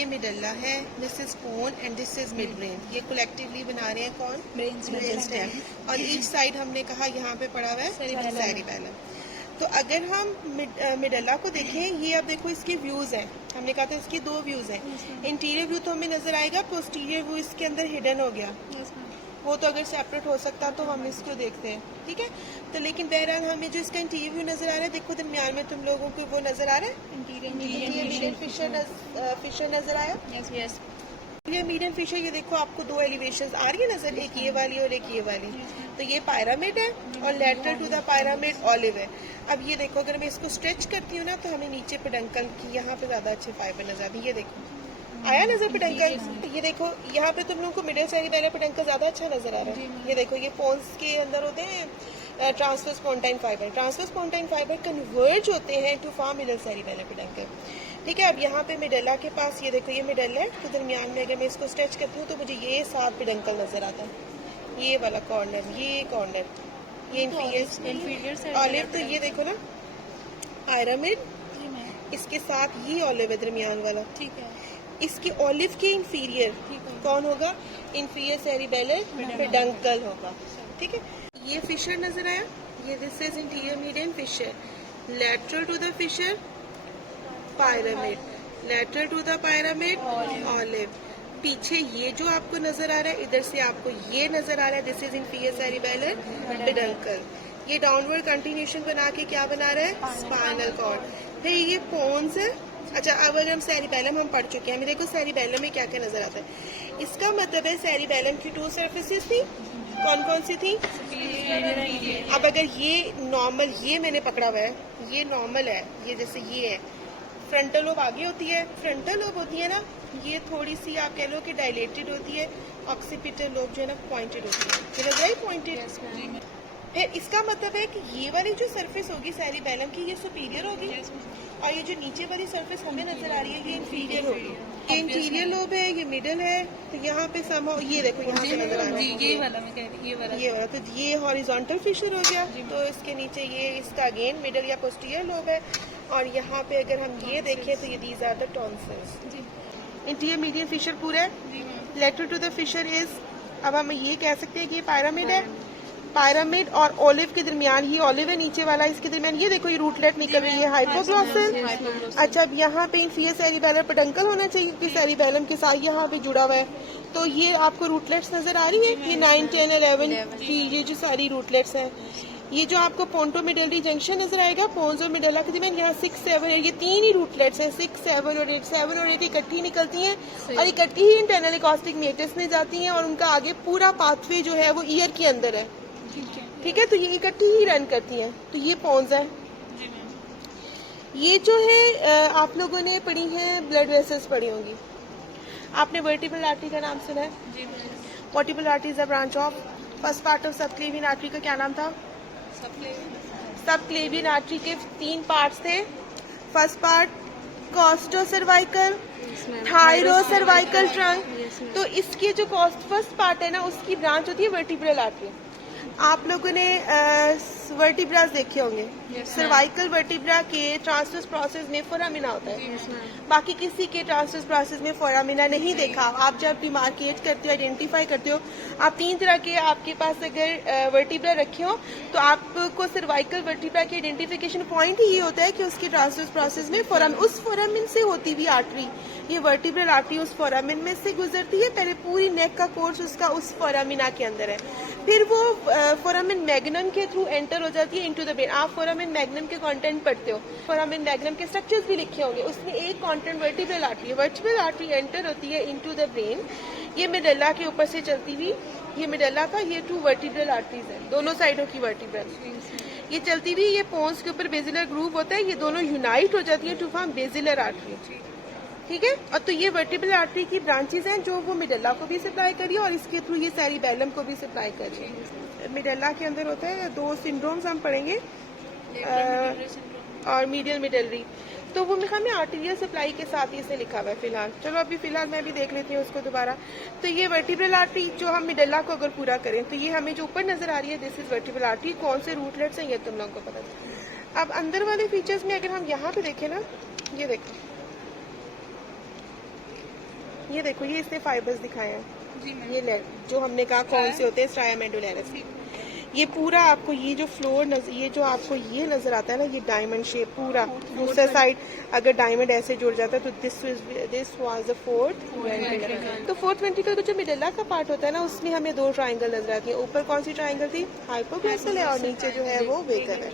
ये मिडल्ला है, this is pons and this is midbrain. ये कलेक्टिवली बना रहे हैं कौन? Brain stem. और ईच साइड हमने कहा यहाँ पे पड़ा हुआ है सेरिबेलम। तो अगर हम मिडल्ला को देखें, ये अब देखो इसके व्यूज हैं, हमने कहा था इसके दो व्यूज हैं। इंटीरियर व्यू तो हमें नजर आएगा, पोस्टीरियर व्यू इसके अंदर हिडन हो गया, वो तो अगर सेपरेट हो सकता तो हम इसको देखते हैं, ठीक है। तो लेकिन बहरहाल हमें जो इसका इंटीरियर व्यू नजर आ रहा है, देखो दरमियान में तुम लोगों को वो नजर आ रहा है, इंटीरियर फिशर नजर आया। ये मीडियम फिशर, ये देखो आपको दो एलिवेशंस आ रही है नजर, एक ये वाली और एक ये वाली। तो ये पायरामिड है और lateral to the pyramid olive है। अब ये देखो अगर मैं इसको स्ट्रेच करती हूँ ना, तो हमें नीचे पेडंकल की यहाँ पे ज्यादा अच्छे फाइबर नजर आते हैं। ये देखो आया नजर पेडंकल, ये देखो यहाँ पे तुम लोगों को मिडिल सेरिबेलम पेडंकल ज्यादा अच्छा नजर आ रहा है। ये देखो ये पोन्स के अंदर होते हैं transverse pontine fiber, transverse pontine fiber converge होते हैं to form middle cerebellum peduncle, ठीक है। अब यहाँ पे मिडल्ला के पास ये देखो ये मिडल्ला है, तो दरमियान में अगर मैं इसको स्ट्रेच करती हूँ तो मुझे ये 7 पेडंकल नजर आता है। ये वाला कॉर्नर, ये कॉर्नर, ये इंफीरियर ऑलिव। तो ये देखो ना पायरामिड, इसके साथ ये ऑलिव है दरमियान वाला, ठीक है। इसके ऑलिव के इंफीरियर कौन होगा? इंफीरियर सेरिबेलम पेडंकल होगा, ठीक है। ये फिशर नजर आया, ये this is anterior median fissure, lateral to the fissure pyramid, lateral to the pyramid olive. पीछे ये जो आपको नजर आ रहा है, इधर से आपको ये नजर आ रहा है, this is inferior cerebellum peduncle. ये डाउनवर्ड कंटिन्यूशन बना के क्या बना रहा है? Spinal cord. फिर ये पोन्स है। अच्छा, अब अगर हम सेरिबेलम हम पढ़ चुके हैं, हमें देखो सेरिबेलम में क्या क्या नजर आता है। इसका मतलब है सेरिबेलम की 2 सर्फेसिस थी, कौन कौन सी थी? अब अगर ये नॉर्मल, ये मैंने पकड़ा हुआ है, ये नॉर्मल है, ये जैसे ये है, फ्रंटल लोब आगे होती है, फ्रंटल लोब होती है ना, ये थोड़ी सी आप कह लो कि डायलेटेड होती है, ऑक्सीपिटल लोब जो है ना पॉइंटेड होती है, राइट पॉइंटेड। फिर इसका मतलब है कि ये वाली जो सरफेस होगी सेरिबेलम की, ये सुपीरियर होगी, और ये जो नीचे वाली सरफेस हमें नजर आ रही है ये इंफीरियर होगी। ये इंटीरियर लोब है, ये मिडल है, तो यहाँ पे समहाउ ये देखो यहाँ से नजर आ रहा है, ये वाला तो ये हॉरिजॉन्टल फिशर हो गया। तो इसके नीचे ये इसका अगेन मिडल या पोस्टीरियर लोब है, और यहाँ पे अगर हम ये देखें तो ये these are the tonsils. Anterior median fissure पूरा है, lateral to the fissure is, अब हम ये कह सकते हैं कि ये पायरामिड है, पायरामिड और ऑलिव के दरमियान, ये ऑलिव है नीचे वाला, इसके दरमियान ये देखो ये रूटलेट निकल रही है, हाइपोग्लॉसल। अच्छा, अब यहाँ पे इंफीरियर सेरिबेलम पेडंकल होना चाहिए क्योंकि सेरिबेलम के साथ यहाँ पे जुड़ा हुआ है। तो ये आपको रूटलेट्स नजर आ रही है, ये 9, 10, 11 की ये जो सारी रूटलेट्स हैं। ये जो आपको पोन्टो मिडलरी जंक्शन नजर आएगा, पोन्स और मिडल्ला के दरमियान, यहाँ 6, 7, 8 ये 3 ही रूटलेट्स हैं, 6, 7 और 8, 7 और 8 इकट्ठी निकलती हैं और इकट्ठी ही इंटरनल एकॉस्टिक मेटस में जाती हैं, और उनका आगे पूरा पाथवे जो है वो ईयर के अंदर है, ठीक है। तो ये इकट्ठी ही रन करती हैं। तो ये पोन्स है। ये जो है आप लोगों ने पढ़ी है, ब्लड वेसल्स पढ़ी होंगी, आपने वर्टिब्रल आर्टरी का नाम सुना है? Vertebral artery is a branch of first part of subclavian artery का क्या नाम था? सबक्लेवियन आर्टरी के 3 पार्ट्स थे। First part costocervical, thyrocervical trunk. तो इसके जो फर्स्ट पार्ट है ना, उसकी ब्रांच होती है वर्टिब्रल आर्टरी। आप लोगों ने वर्टिब्रास देखे होंगे, सर्वाइकल वर्टिब्रा के ट्रांसवर्स प्रोसेस में फोरामिना होता है, बाकी किसी के ट्रांसवर्स प्रोसेस में फोरामिना नहीं देखा। आप जब डिमार्केट करते हो, आइडेंटिफाई करते हो, आप 3 तरह के आपके पास अगर वर्टिब्रा रखे हो, तो आपको सर्वाइकल वर्टिब्रा के आइडेंटिफिकेशन पॉइंट ही ये होता है कि उसके ट्रांसवर्स प्रोसेस में उस फोरामिन से होती हुई आर्टरी, ये वर्टिब्रल आर्टरी उस फोरामिन में से गुजरती है। पहले पूरी नेक का कोर्स उसका उस फोरामिना के अंदर है, फिर वो फोरामिन मैग्नम के थ्रू एंटर हो जाती है इनटू द ब्रेन। आप फोरामिन मैग्नम के कंटेंट पढ़ते हो, फोरामिन मैग्नम के स्ट्रक्चर्स भी लिखे होंगे, उसमें एक कंटेंट वर्टिब्रल आर्टरी है। वर्टिब्रल आर्टरी एंटर होती है इनटू द ब्रेन, ये मिडल्ला के ऊपर से चलती हुई, ये मिडल्ला का ये 2 वर्टिब्रल आर्टरीज है, दोनों साइडों की वर्टिब्रल, ये चलती हुई ये पोन्स के ऊपर बेसिलर ग्रूव होता है, ये दोनों यूनाइट हो जाती है टू फॉर्म बेसिलर आर्टरी, ठीक है। और तो ये वर्टिब्रल आर्टरी की ब्रांचेस हैं जो वो मिडल्ला को भी सप्लाई करिए और इसके थ्रू ये सेरिबेलम को भी सप्लाई करिए। मिडल्ला के अंदर होता है 2 सिंड्रोम्स हम पढ़ेंगे, और मीडियल मिडलरी, तो वो हमें आर्टीरियल सप्लाई के साथ ही इसे लिखा हुआ है फिलहाल। चलो अभी फिलहाल मैं भी देख लेती हूँ उसको दोबारा। तो ये वर्टिब्रल आर्टरी जो हम मिडल्ला को अगर पूरा करें, तो ये हमें जो ऊपर नजर आ रही है, दिस इज वर्टिब्रल आर्टरी। कौन से रूटलेट्स हैं ये तुम लोगों को पता है। अब अंदर वाले फीचर्स में अगर हम यहाँ पे देखें ना, ये देखो ये देखो, ये इसने फाइबर्स दिखाए हैं, जी मैम। ये जो हमने कहा कौन से होते हैं, स्ट्राया मेडुलरिस। ये पूरा आपको ये जो फ्लोर ये जो आपको ये नजर आता है ना, ये डायमंड शेप पूरा। दूसरा साइड अगर डायमंड ऐसे जुड़ जाता है तो this was the fourth ventricle. तो फोर्थ वेंट्रिकल का जो मिडला का पार्ट होता है ना, उसमें हमें 2 ट्रायंगल नजर आती है। ऊपर कौन सी ट्रायंगल थी? हाइपोग्लोसल है, और नीचे जो है वो वेगल है।